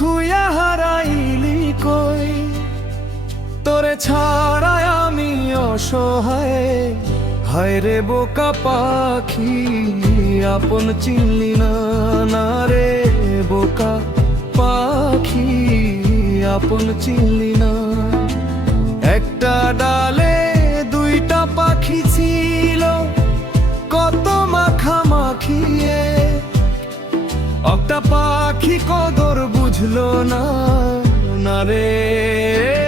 থুইয়া হারাইলি কই, তোরে ছাড়ায় আমি অসহায়। হায় রে বোকা পাখি, আপন চিনলি না, না রে বোকা পাখি, আপন চিনলি না। একটা ডালে দুইটা পাখি ছিল, কত মাখামাখি, একটা পাখি কদর বুঝলো না, না রে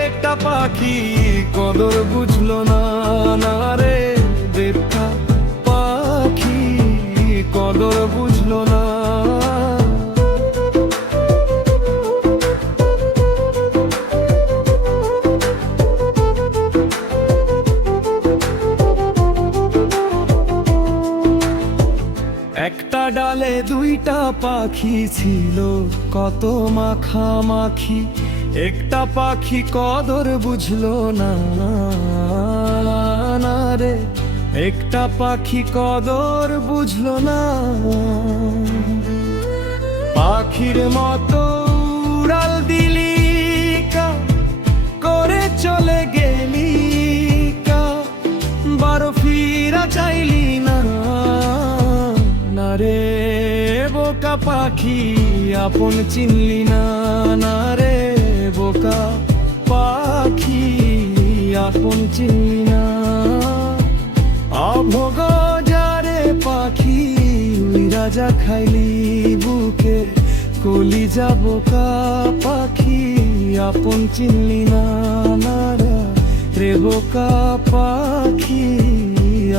একটা পাখি কদর বুঝলো না, না রে একটা পাখি কদর বুঝলো না। একটা ডালে দুইটা পাখি ছিল, কত মাখামাখি, একটা পাখি কদর বুঝলো না, না রে একটা পাখি কদর বুঝলো না। পাখির মতো উড়াল দিলি কা, করে চলে গেলি কা, বারো ফিরা চাইলি না, না রে বোকা পাখি আপন চিনলি না, না রে বোকা পাখি আপন চিনলি না। অভোগ যারে পাখি রাজা খাইলি বুকে, কলিজা বোকা পাখি আপন চিনলি না, না রে বোকা পাখি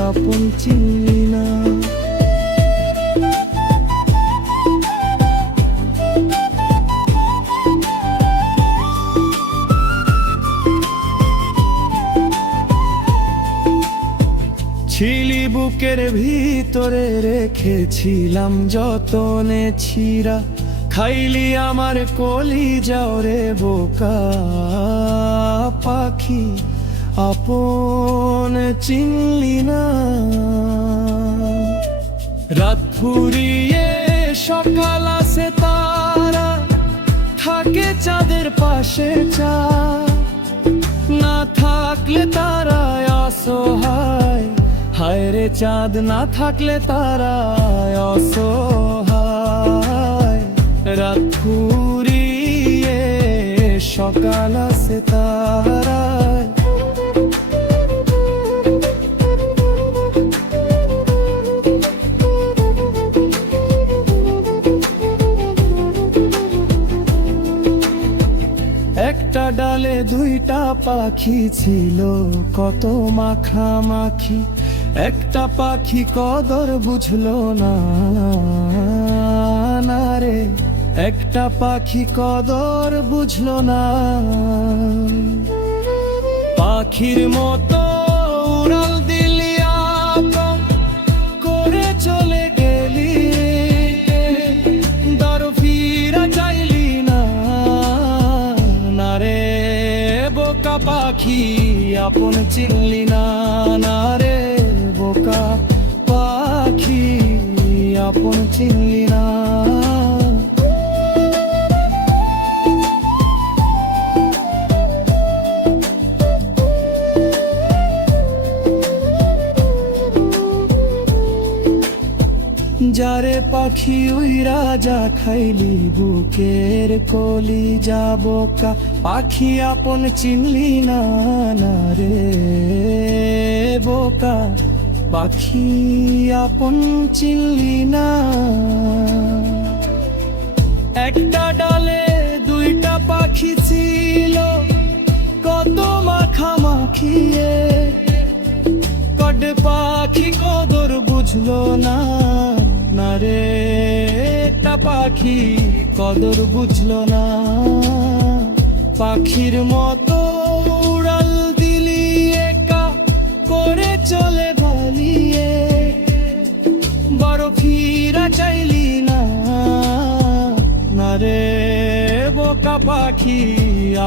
আপন চিনলি না। ছিলি বুকের ভিতরে রেখেছিলাম যতনে ছিঁড়া, খাইলি আমার কলিজাও রে বোকা পাখি আপন চিনলি না। রাত ফুরিয়ে সকাল আসে তারা, থাকে চাঁদের পাশে চা, না থাকলে তারা অসহায়। হায় রে চাঁদ না থাকলে তারা অসহায়। রাত ফুরিয়ে সকাল আসে তারা, একটা ডালে দুইটা পাখি ছিল, কত মাখামাখি, একটা পাখি কদর বুঝলো না, না রে একটা পাখি কদর বুঝলো না। পাখির মতো উড়াল দিলি আপন, করে চলে গেলি, দর ফিরা চাইলি না, না রে বোকা পাখি আপন চিনলি না, না রে বোকা পাখি আপন চিনলি না। যারে পাখি ওই রাজা খাইলি বুকের কলিজা বোকা পাখি আপন চিনলি না, না রে বোকা পাখি আপন চিনলি না। একটা ডালে দুইটা পাখি ছিল, কত মাখামাখি, কড পাখি কদর বুঝলো না, না রে একটা পাখি কদর বুঝলো না। পাখির মতো উড়াল দিলি একা, করে চলে ভালিয়ে, বড় ফিরা চাইলি না, না রে বোকা পাখি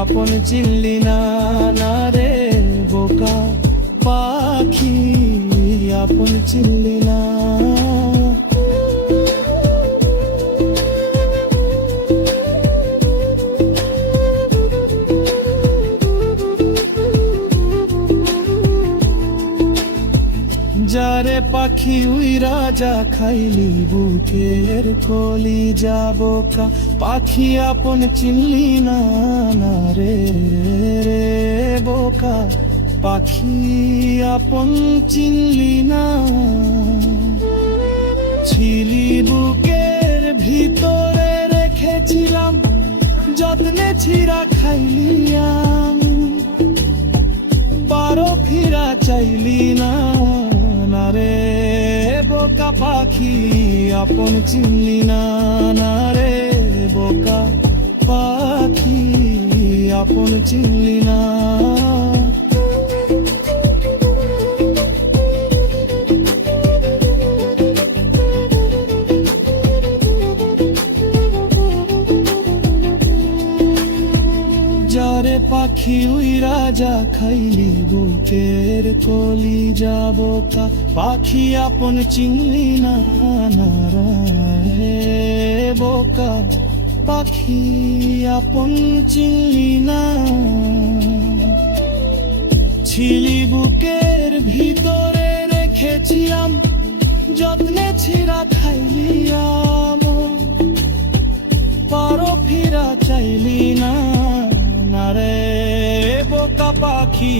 আপন চিনলি না, না রে বোকা পাখি আপন চিনলি না। পাখি উইরা যা খাইলি বুকের কলি যাবো কা পাখি আপন চিনলি না না রে রে বোকা পাখি আপন চিনলি না ছিলি বুকের ভিতরে রেখেছিলাম যত্নে ছিড়া খাইলি আমি বারো ফিরা চাইলি না না রে বোকা পাখি আপন চিনলি না না রে বোকা পাখি আপন চিনলি না যারে পাখি উইরা যা খাইলি বুকের কলি যাবো কা পাখি আপন চিনলি না না রে বোকা পাখি আপন চিনলি না ছিলি বুকের ভিতরে রেখেছিলাম যত্নে ছিড়া খাইলি আমন পারো ফিরা চাইলি না না রে বোকা পাখি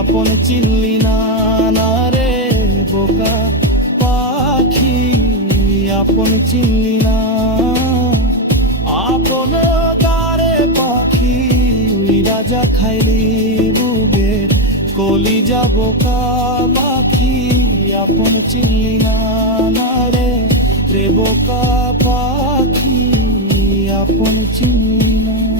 আপন চিনলি না না রে বোকা পাখি আপন চিনলি না আপন গারে পাখি রাজা খাইলি বুকের কলি যাবো কা পাখি আপন চিনলি না না রে রে বোকা পাখি আপন চিনলি না।